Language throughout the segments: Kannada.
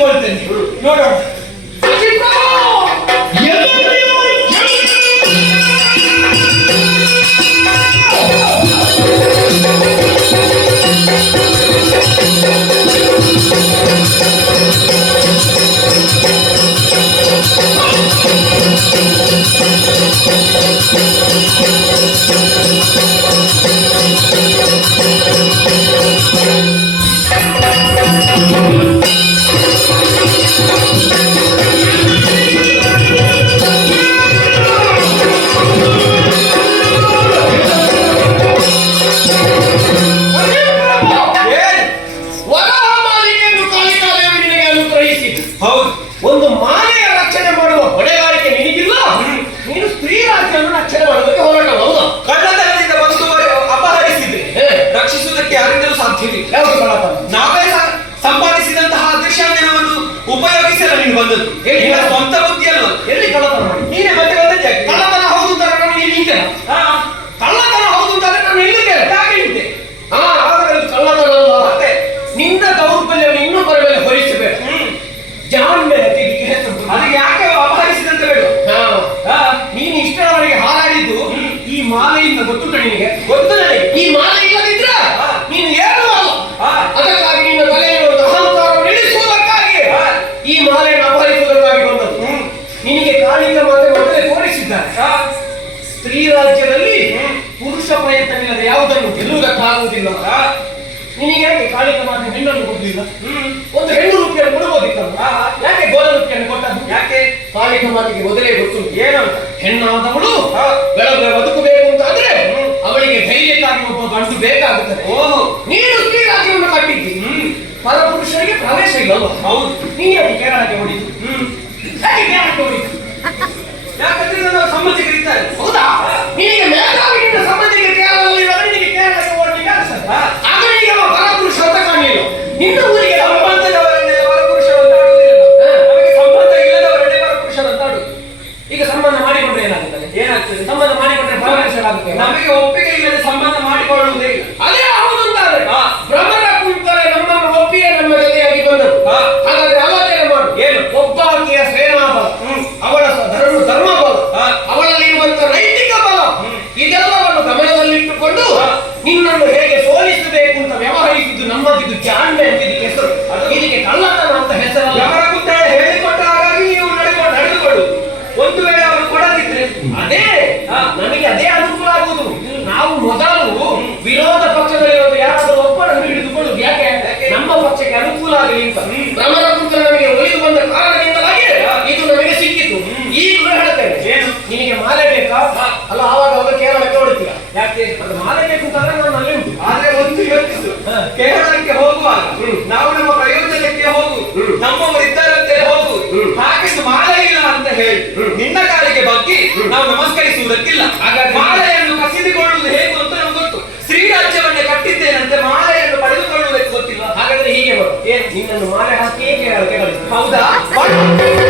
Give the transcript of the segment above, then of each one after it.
ನಾನು ತೆಗೆದುಕೊಳ್ತೇನೆ ನೋಡೋಣ ಏನ್? ಕಳ್ಳತನ ನಾವೇ ಸಂಪಾದಿಸಿದಂತಹ ಅದೃಶ್ಯಾಂಜನವನ್ನು ಉಪಯೋಗಿಸಲು ನೀನು ಬಂದದ್ದು. ಸ್ವಂತ ಬುದ್ಧಿಯಲ್ಲ ಎಲ್ಲಿ ಮಾತ್ರ ಮೊದಲೇ ತೋರಿಸಿದ್ದಾರೆ ಸ್ತ್ರೀ ರಾಜ್ಯದಲ್ಲಿ ಪುರುಷ ಪ್ರಯತ್ನವಿಲ್ಲದೆ ಯಾವುದನ್ನು ಗೆಲ್ಲುವುದಕ್ಕಾಗುವುದಿಲ್ಲ. ನಿನಗೆ ಕಾಳಿಕ ಮಾತ್ರ ಹೆಣ್ಣನ್ನು ಕೊಡಲಿಲ್ಲ. ಒಂದು ಹೆಣ್ಣು ರೂಪಿಯನ್ನು ಕೊಡಬಹುದಿತ್ತಲ್ಲ. ಯಾಕೆ ಗೋಲ ರೂಪಿಯನ್ನು ಕೊಟ್ಟದ್ದು? ಯಾಕೆ? ಕಾಳಿಕ ಮಾತಿಗೆ ಮೊದಲೇ ಗೊತ್ತು. ಏನಂತ? ಹೆಣ್ಣಾದವಳು. ಬೆಳಗ್ಗೆ ಬದುಕಬೇಕು ಅಂತಾದ್ರೆ ಅವಳಿಗೆ ಧೈರ್ಯಕ್ಕಾಗಿ ಒಬ್ಬ ಗಂಡು ಬೇಕಾಗುತ್ತದೆ. ನೀನು ಸ್ತ್ರೀ ರಾಜ್ಯವನ್ನು ಕಟ್ಟಿದ್ದಿ. ಪರಪುರುಷರಿಗೆ ಪ್ರವೇಶ ಇಲ್ಲ ಹೌದು. ನೀನು ಯಾಕೆ ಕೇರಳಕ್ಕೆ ಹೊಡಿತು ಹ್ಮ್. ಯಾಕೆ ಕೇರಳಕ್ಕೆ ಹೊಡಿತು ಯಾಕಂದ್ರೆ ನನ್ನ ಸಂಬಂಧಿಕರಿದ್ದಾರೆ ಹೌದಾ? ನಿನಗೆ ಮೇಧಾವಿಗಿಂತ ಇದೆಲ್ಲವನ್ನು ಗಮನದಲ್ಲಿಟ್ಟುಕೊಂಡು ನಿನ್ನನ್ನು ಹೇಗೆ ಸೋಲಿಸಬೇಕು ಅಂತ ವ್ಯವಹರಿಸಿದ್ದು ನಮ್ಮದಿದ್ದು ಜಾಣ್ಮೆ ಅಂತ ಇದಕ್ಕೆ ಹೆಸರು. ಅದು- ಇದಕ್ಕೆ ಕಳ್ಳತನ ಅಂತ ಹೆಸರಲ್ಲ. ಯಮರ ಕುತ್ತ ಹೇಳಿಕೊಟ್ಟ ಹಾಗಾಗಿ ನೀವು ನಡೆದುಕೊಂಡು ನಡೆದುಕೊಳ್ಳು. ಒಂದು ವೇಳೆ ಅವರು ಕೊಡದಿದ್ರೆ ಅದೇ ಹಾ. ನಮಗೆ ಅದೇ ಅನುಕೂಲ ಆಗುವುದು. ನಾವು ಮೊದಲು ವಿರೋಧ ಪಕ್ಷದಲ್ಲಿರುವ ಯಾರಾದರೂ ಒಬ್ಬರನ್ನು ಹಿಡಿದುಕೊಳ್ಳುದು ಯಾಕೆ? ನಮ್ಮ ಪಕ್ಷಕ್ಕೆ ಅನುಕೂಲ ಆಗಲಿ ಅಂತ. ಭ್ರಮರ ನನಗೆ ನಮಗೆ ಒಲಿದು ಬಂದ ಕಾರಣದಿಂದಲಾಗಿ ಇದು ನಮಗೆ ಸಿಕ್ಕಿತು. ಈಗಲೂ ಹೇಳ್ತೇನೆ ಏನು? ನಿನಗೆ ಮಾಲೆ ಬೇಕಾ? ಅಲ್ಲ ಆವಾಗ ಅವರು ಹೊರಡ್ತೀರ ಯಾಕೆ ಅದು ಬೇಕು ಅಂತಂದ್ರೆ ನಾನು ಅಲ್ಲಿ ಉಂಟು ಆದ್ರೆ ಒಂದು ಯೋಚಿಸು. ಕೇರಳಕ್ಕೆ ಹೋಗುವಾಗ ನಾವು ನಮ್ಮ ಪ್ರಯೋಜನಕ್ಕೆ ಹೋಗು. ನಮ್ಮವರಿದ್ದರಂತೆ ಹೋಗು. ಹಾಗೆ ಮಾಲೆ ಇಲ್ಲ ಅಂತ ಹೇಳಿ ನಿನ್ನ ಕಾಲಿಗೆ ಬಗ್ಗಿ ನಾವು ನಮಸ್ಕರಿಸುವುದಕ್ಕಿಲ್ಲ. ಹಾಗಾದ್ರೆ- ಮಾಲೆಯನ್ನು ಕಸಿದುಕೊಳ್ಳುವುದು ಹೇಗೆ ಅಂತ ನಮ್ಗೆ ಗೊತ್ತು. ಶ್ರೀರಾಜ್ಯವನ್ನೇ ಕಟ್ಟಿದ್ದೇನಂತೆ ಮಾಲೆಯನ್ನು ಪಡೆದುಕೊಳ್ಳುವುದಕ್ಕೆ ಗೊತ್ತಿಲ್ಲ. ಹಾಗಾದ್ರೆ ಹೀಗೆ ಏನು ನಿನ್ನನ್ನು ಮಾಲೆ ಹಾಕಿ ಕೇರಳಕ್ಕೆ ಕಳಿಸ್ತೀನಿ ಹೌದಾ.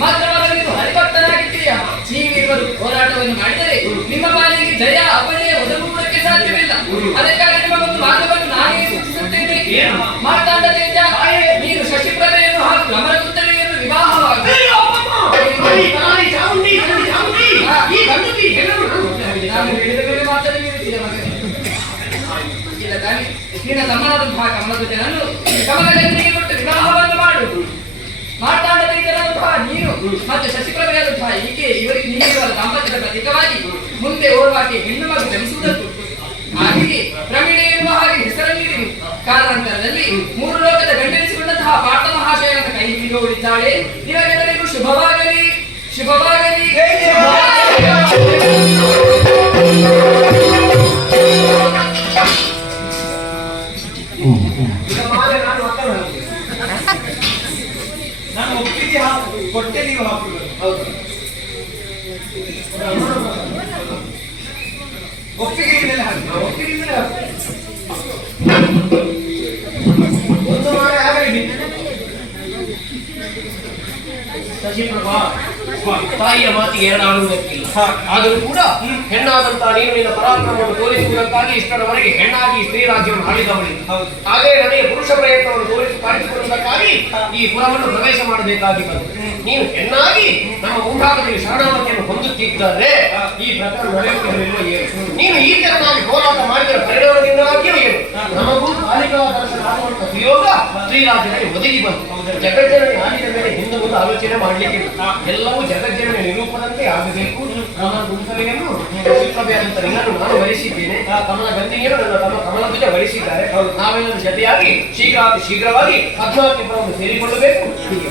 ಮಾತ್ರವಾಗಲಿದ್ದು ಹರಿಭಕ್ತನಾಗಿದ್ದೀಯ ನೀವಿರುವರು ಹೋರಾಟವನ್ನು ಮಾಡಿದರೆ ನಿಮ್ಮ ಪಾಲಿಗೆ ಜಯ, ಅಪಜಯ ಒದಗುವುದಕ್ಕೆ ಸಾಧ್ಯವಿಲ್ಲ. ಅದಕ್ಕಾಗಿ ನಿಮ್ಮ ಒಂದು ಮಾರ್ಗವನ್ನು ನಾನೇ ಸೂಚಿಸುತ್ತೇನೆ. ಮಾತಾಡ ನೀನು ಶಶಿಪ್ರಭೆಯನ್ನು ಹಾಗೂ ಅಮರ ಗುತ್ತಲೆಯನ್ನು ವಿವಾಹವಾಗಿ ಮಾತಾಡಿ ನಿನ್ನ ಮತ್ತು ಶಶಿಪ್ರಭೆಯಾದಂತಹ ಈಕೆ ಇವರಿಗೆ ನೀಡಿರುವ ದಾಂಪತ್ಯದ ಪ್ರತೀಕವಾಗಿ ಮುಂದೆ ಓರ್ವಾಕೆ ಹೆಣ್ಣು ಮಗು ಜನಿಸುವುದಕ್ಕೂ ಹಾಗೆ ಪ್ರವೀಣೆ ಎನ್ನುವ ಹಾಗೆ ಹೆಸರನ್ನು ನೀಡಿರು ಕಾರಣಾಂತರದಲ್ಲಿ ಮೂರು ಲೋಕದ ಗಂಡನಿಸಿಕೊಂಡಂತಹ ಪಾಠ ಮಹಾಶಯನ ಕೈ ಹಿಡಿದುಕೊಂಡಿದ್ದಾಳೆ ನಿಮಗೆಲ್ಲರಿಗೂ ಶುಭವಾಗಲಿ. ಶುಭವಾಗಲಿ. ಈಗ ಮಾಲೆ ನಾನು ಮಕ್ಕಳು ಹಾಕ್ತೀನಿ. ನಾನು ಒಪ್ಪಿಗೆ ಹಾಕು ಕೊಟ್ಟೆ ನೀವು ಹಾಕುದು ಹೌದು. ಒಪ್ಪಿಗೆ ಮೇಲೆ ಹಾಕಿ ನಾವು ಒಪ್ಪಿಗೆಯಿಂದಲೇ ಹಾಕ್ತೀನಿ. ಒಂದು ಮಾಲೆ ಆಗಲಿ ಶಶಿಪ್ರಭಾ ತಾಯಿಯ ಮಾತಿಗೆ ಏನಾಗುವುದಕ್ಕಿಲ್ಲ ಆದರೂ ಕೂಡ ಹೆಣ್ಣಾದಂತಹ ನೀನು ನಿನ್ನ ಪರಾಕ್ರಮವನ್ನು ತೋರಿಸುವುದಕ್ಕಾಗಿ ಇಷ್ಟರವರೆಗೆ ಹೆಣ್ಣಾಗಿ ಸ್ತ್ರೀ ರಾಜ್ಯವನ್ನು ಆಳಿದವಳಿ. ಹಾಗೆ ನನಗೆ ಪುರುಷ ಪ್ರಯತ್ನವನ್ನು ತೋರಿಸಿ ಕಾಣಿಸಿಕೊಳ್ಳುವುದಕ್ಕಾಗಿ ಈ ಪುರವನ್ನು ಪ್ರವೇಶ ಮಾಡಬೇಕಾಗಿ ಬಂತು ನೀನು ಹೆಣ್ಣಾಗಿ ನಮ್ಮ ಮುಂಭಾಗದಲ್ಲಿ ಶರಣಾವತಿಯನ್ನು ಹೊಂದುತ್ತಿದ್ದರೆ ಈ ಪ್ರಕರಣ ನೀನು ಈ ತೆರನಾಗಿ ಹೋರಾಟ ಮಾಡಿದ ಪರಿಣಾಮದಿಂದಾಗಿಯೂ ಏನು? ನಮಗೂ ಬಾಲಿಕಾ ದರ್ಶನ ಸ್ತ್ರೀ ರಾಜ್ಯದಲ್ಲಿ ಒದಗಿ ಬಂತು. ಜಗತ್ತಿನಲ್ಲಿ ಆಡಿದ ಮೇಲೆ ಹಿಂದೆ ಮುಂದೆ ಆಲೋಚನೆ ಮಾಡಲಿಕ್ಕೆ ಎಲ್ಲವೂ ಜಗಜ್ಜನನಿ ನಿರೂಪಣಂತೆ ಆಗಬೇಕು ಕಮಲ ಗುಂಪಲೆಯನ್ನು ಚಿತ್ರಭೆಯಾದಂತ ನಿನ್ನನ್ನು ನಾನು ಆ ಕಮಲ ಗಂಧಿಯರು ನನ್ನ ತಮ್ಮ ಕಮಲ ಧ್ವಜ ವರಿಸಿದ್ದಾರೆ ನಾವೆಲ್ಲರೂ ಜತೆಯಾಗಿ ಶೀಘ್ರ ಶೀಘ್ರವಾಗಿ ಹದಿನಾಲ್ಕು ಪುರವನ್ನು ಸೇರಿಕೊಳ್ಳಬೇಕು. ಹೀಗೆ.